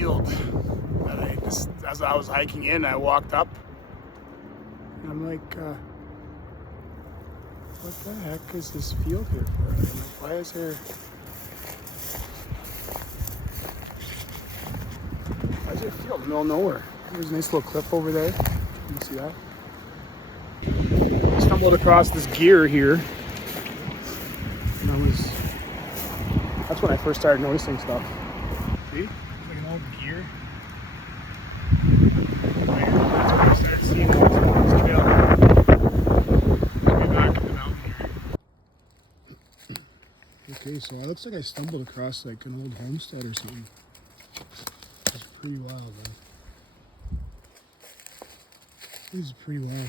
field that I just, as I was hiking in, I walked up and I'm like, what the heck is this field here for? I'm like, why is there a field in the middle of nowhere? There's a nice little cliff over there. You can see that. I stumbled across this gear here. And that's when I first started noticing stuff. See? It's like an old gear. Right here. That's when I started seeing this trail. Way back in the mountain here. Okay, so it looks like I stumbled across like an old homestead or something. It's pretty wild, though. This is pretty wild.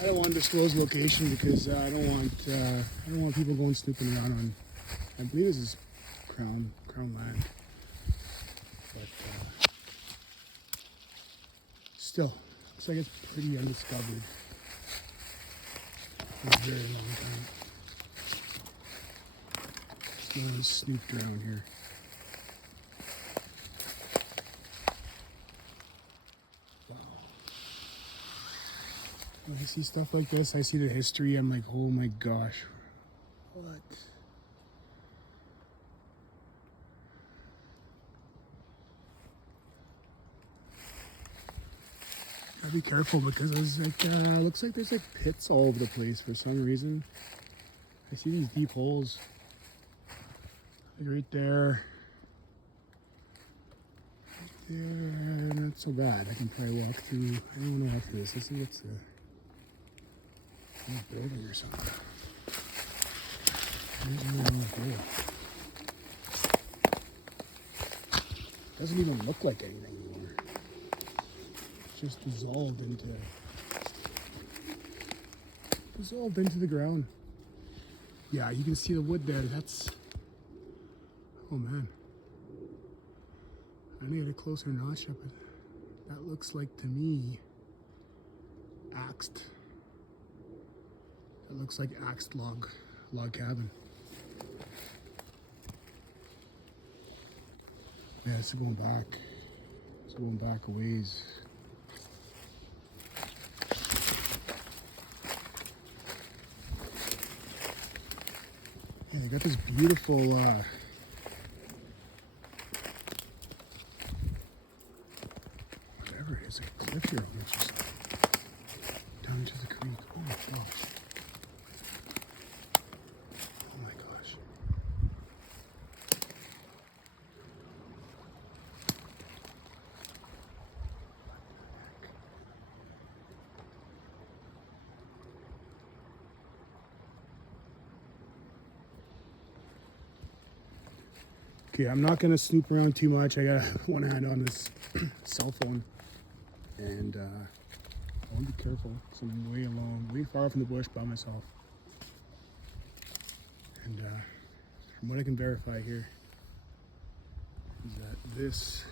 I don't want to disclose location because I don't want people going snooping around on. I believe this is crown land, but still, looks like it's pretty undiscovered for a very long time. No one's snooped around here. When I see stuff like this, I see the history, I'm like, oh my gosh, what? Gotta be careful because there's like, looks like there's like pits all over the place for some reason. I see these deep holes, like right there. Right there, not so bad. I can probably walk through. I don't know after this. Let's see what's a building or something. There's another hole. Doesn't even look like anything anymore. It's just dissolved into the ground. Yeah, you can see the wood there. That's, oh man. I need a closer notch up it. That looks like to me axed. That looks like axed log cabin. Yeah, it's going back. It's going back a ways. Yeah, they got this beautiful whatever it is, a cliff here on this side. Down into the creek. Oh my gosh. Oh my gosh. Okay, I'm not gonna snoop around too much. I got one hand on this cell phone, and I want to be careful because I'm way alone, way far from the bush by myself. And from what I can verify here is that this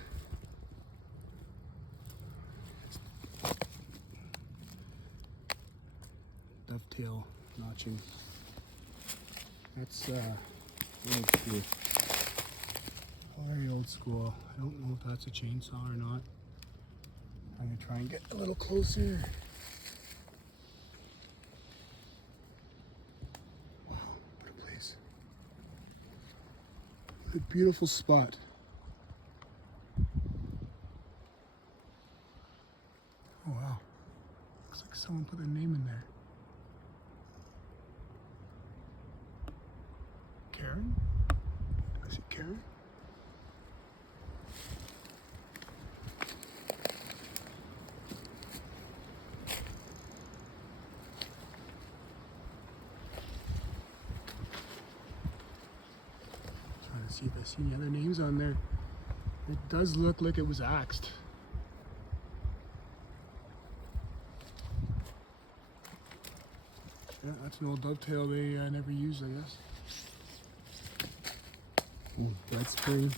dovetail notching. That's old school. Very old school. I don't know if that's a chainsaw or not. I'm gonna try and get a little closer. Wow, what a place. What a beautiful spot. Oh wow. Looks like someone put their name in there. Karen? Is it Karen? Trying to see if I see any other names on there. It does look like it was axed. Yeah, that's an old dovetail they never used, I guess. Bed spring.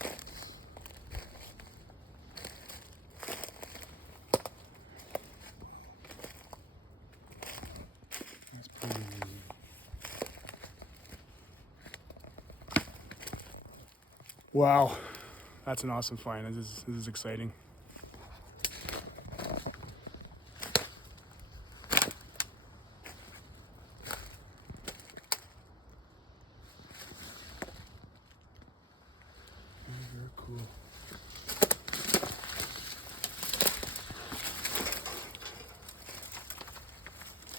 That's pretty amazing. Wow. That's an awesome find. This is exciting. Very cool.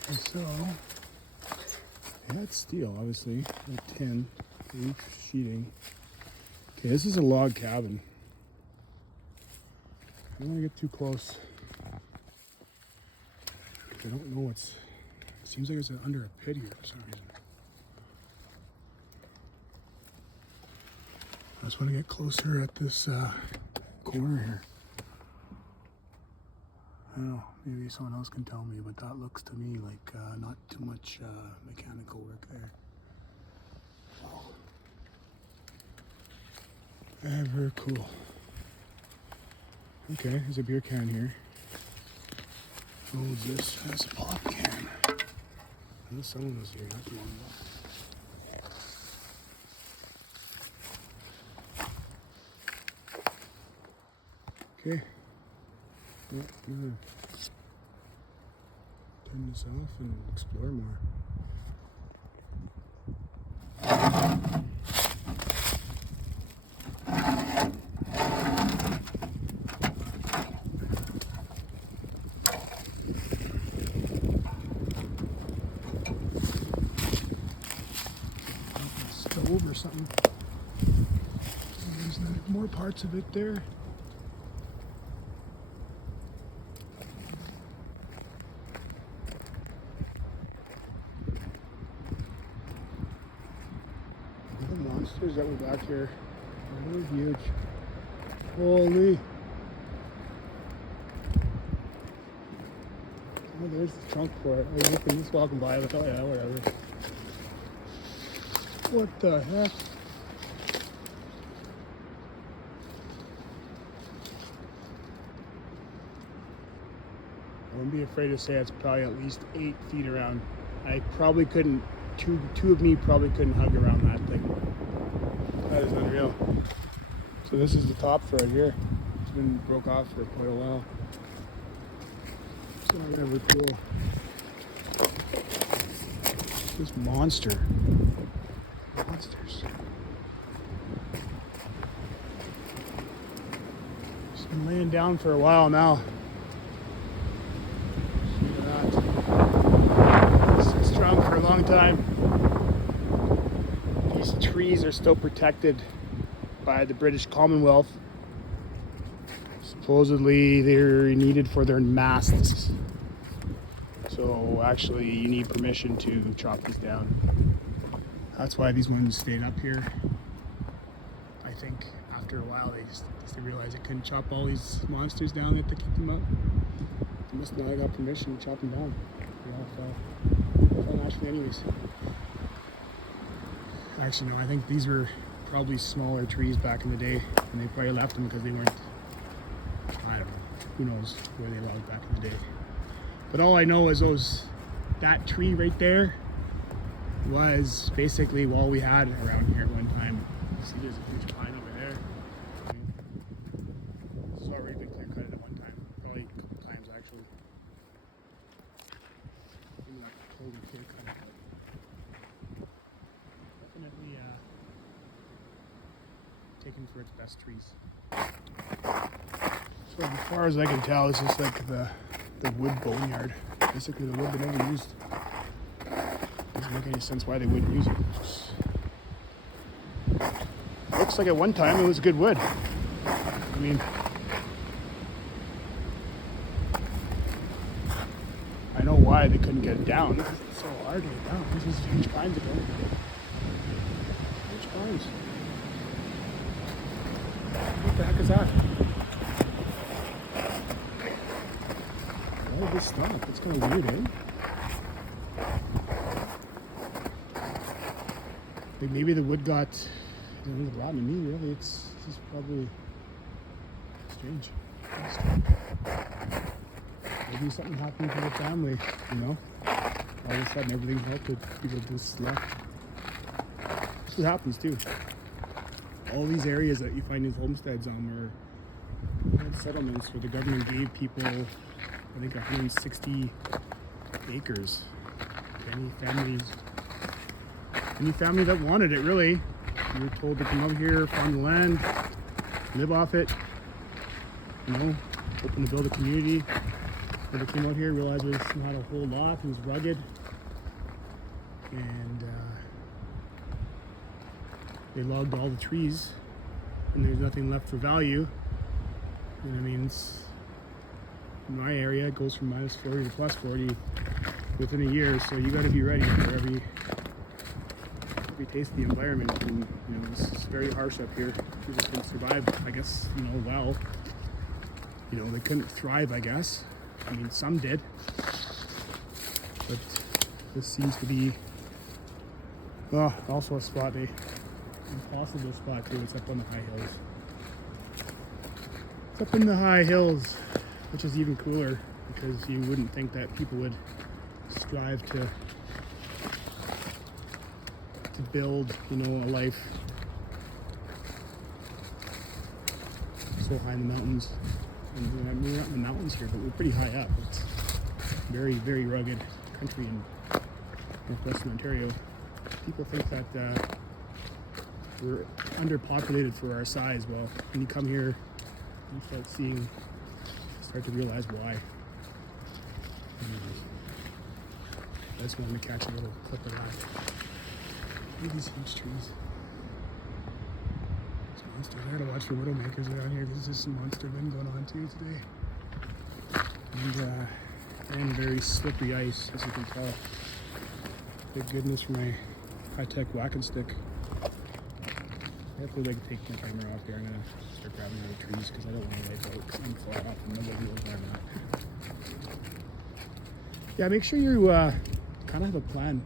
And so, yeah, it's steel, obviously. A 10 for each sheeting. Okay, this is a log cabin. I don't want to get too close. I don't know what's. It seems like it's under a pit here for some reason. I just want to get closer at this corner here. I don't know, maybe someone else can tell me, but that looks to me like not too much mechanical work there. Wow. Very cool. Okay, there's a beer can here. What was this? That's a pop can. I know someone was here not too long ago. Okay. Yeah, I'm gonna turn this off and explore more. Stove or something. There's more parts of it there. The monsters that were back here are really huge. Holy! Oh, there's the trunk for it. Oh, you can just walking by with, oh yeah, whatever. What the heck? I wouldn't be afraid to say it's probably at least 8 feet around. I probably couldn't, two of me probably couldn't hug around that thing. That is unreal. So this is the top for it here. It's been broke off for quite a while. So whatever, cool. This monster. Monsters. It's been laying down for a while now. See that? It's been strong for a long time. These trees are still protected by the British Commonwealth. Supposedly they're needed for their masts. So actually you need permission to chop these down. That's why these ones stayed up here. I think after a while they realized they couldn't chop all these monsters down. They had to keep them up. They must not have got permission to chop them down. They all fell naturally anyways. Actually no, I think these were probably smaller trees back in the day, and they probably left them because they weren't, I don't know, who knows where they logged back in the day. But all I know is that tree right there was basically all we had around here at one time. See, there's a huge pine over there. This has already been clear cut at one time, probably a couple times actually. Maybe not totally clear cut. Definitely taken for its best trees. So as far as I can tell, this is like the wood boneyard. Basically the wood they never used. Doesn't make any sense why they wouldn't use it. Looks like at one time it was good wood. I mean, I know why they couldn't get it down. It's so hard to get down. This is huge pines ago. Huge pines. What the heck is that? Why did this stop? It's kind of weird, eh? Maybe the wood got rotten immediately. It's just probably strange. Maybe something happened to the family, you know? All of a sudden everything halted. People just left. That's what happens too. all these areas that you find these homesteads on were settlements where the government gave people, I think, 160 acres to any family that wanted it, really. You were told to come out here, farm the land, live off it, you know, hoping to build a community. When they came out here, realized it was not a whole lot, it was rugged, and they logged all the trees, and there's nothing left for value. And I mean, in my area, it goes from minus 40 to plus 40 within a year, so you got to be ready for every taste of the environment. And you know, this is very harsh up here. People can survive, I guess, you know, well. You know, they couldn't thrive, I guess. I mean, some did, but this seems to be also a spot, impossible spot too. It's up on the high hills. It's up in the high hills, which is even cooler because you wouldn't think that people would strive to build, you know, a life so high in the mountains. And I mean, we're not in the mountains here, but we're pretty high up. It's very, very rugged country in northwestern Ontario. People think that we're underpopulated for our size. Well, when you come here, you start to realize why. Anyways, I just wanted to catch a little clip of that. Look at these huge trees. I gotta watch for widowmakers around here because there's some monster wind going on too today. And very slippery ice, as you can tell. Thank goodness for my high-tech whacking stick. Hopefully I can take my camera off here. I'm gonna start grabbing other trees because I don't want to wipe out because I'm far off and nobody knows where I'm at. Yeah, make sure you kind of have a plan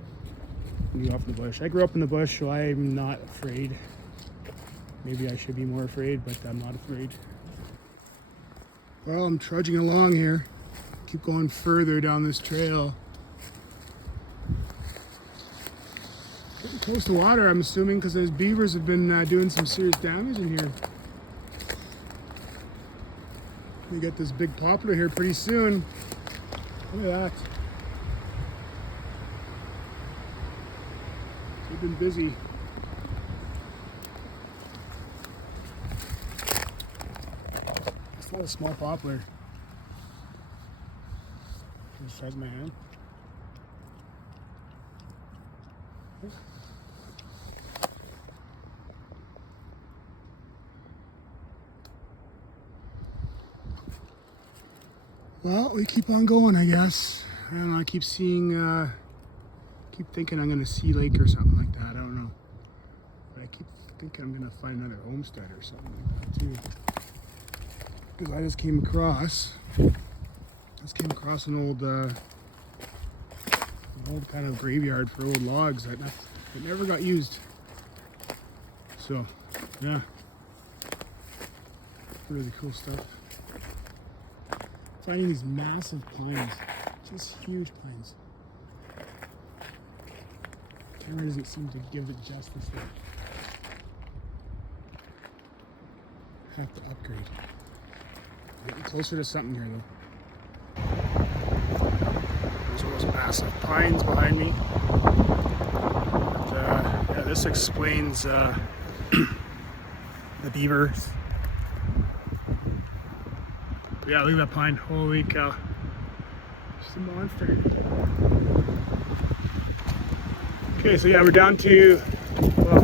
when you go off in the bush. I grew up in the bush, so I'm not afraid. Maybe I should be more afraid, but I'm not afraid. Well, I'm trudging along here. Keep going further down this trail. Getting close to water, I'm assuming, because those beavers have been doing some serious damage in here. We get this big poplar here pretty soon. Look at that. They've been busy. It's not a small poplar. Just size of my hand. Well, we keep on going, I guess. I don't know, I keep seeing, keep thinking I'm gonna see lake or something like that, I don't know. But I keep thinking I'm gonna find another homestead or something like that too. Because I just came across an old kind of graveyard for old logs that never got used. So, yeah, really cool stuff. Finding these massive pines, just huge pines. Camera doesn't seem to give it justice there. Have to upgrade. Getting closer to something here though. There's those massive pines behind me. And, yeah, this explains the beavers. But yeah, look at that pine. Holy cow. It's a monster. Okay, so yeah, we're down to, well,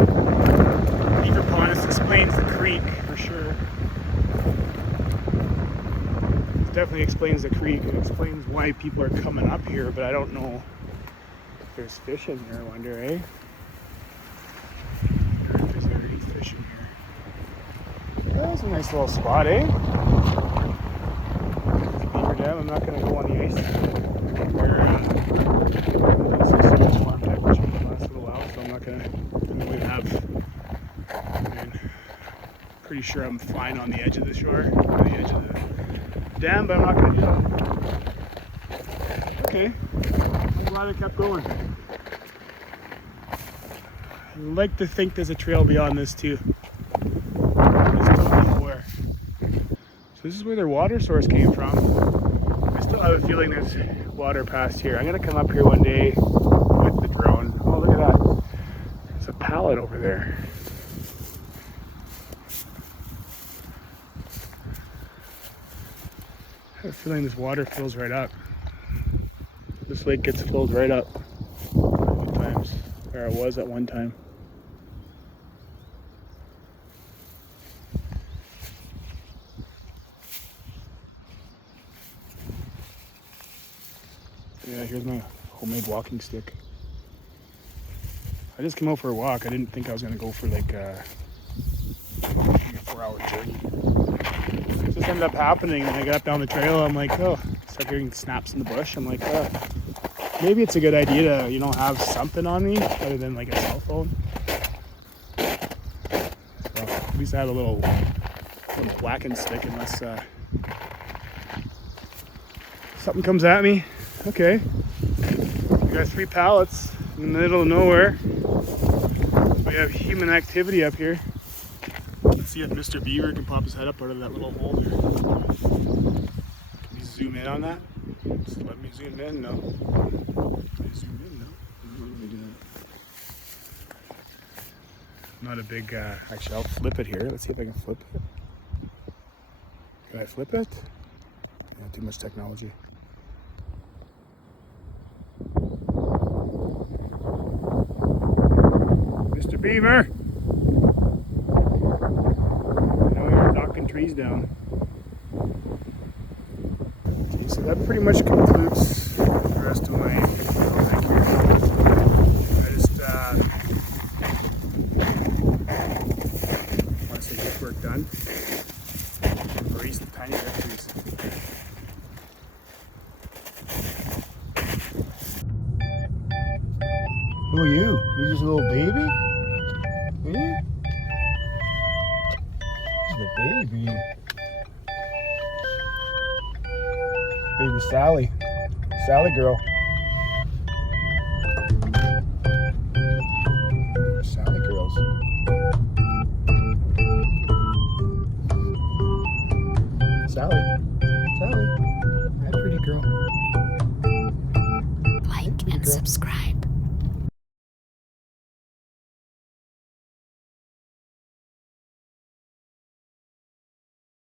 beaver pond. This explains the creek for sure. Definitely explains the creek. It explains why people are coming up here, but I don't know if there's fish in here, I wonder, eh? I wonder if there's any fish in here. That's a nice little spot, eh? Beaver dam. I'm not going to go on the ice. We're farm type of chicken last little while, so I'm not going to really have. I mean, pretty sure I'm fine on the edge of the shore, on the edge of the dam, but I'm not going to do it. Okay, I'm glad I kept going. I like to think there's a trail beyond this too. this is where their water source came from. I still have a feeling there's water past here. I'm gonna come up here one day with the drone. Oh, look at that. There's a pallet over there. I have a feeling this water fills right up. This lake gets filled right up sometimes, or it was at one time. Yeah, here's my homemade walking stick. I just came out for a walk. I didn't think I was gonna go for like a 4-hour journey. It just ended up happening. And I got down the trail. I'm like, oh, start hearing snaps in the bush. I'm like, maybe it's a good idea to, you know, have something on me other than like a cell phone. So at least I have a little whacking stick unless something comes at me. Okay, we got 3 pallets in the middle of nowhere. We have human activity up here. Let's see if Mr. Beaver can pop his head up out of that little hole there. Can you zoom in on that? Just let me zoom in, no. Can I zoom in, no? What do we do that? Not a big, actually I'll flip it here. Let's see if I can flip it. Can I flip it? Yeah, too much technology. Mr. Beaver! Now we are knocking trees down. Okay, so that pretty much concludes the rest of my project here. I just want to say get work done. Embrace the tiny victories. Who are you? You're just a little baby? Yeah? Just a baby. Baby Sally. Sally girl.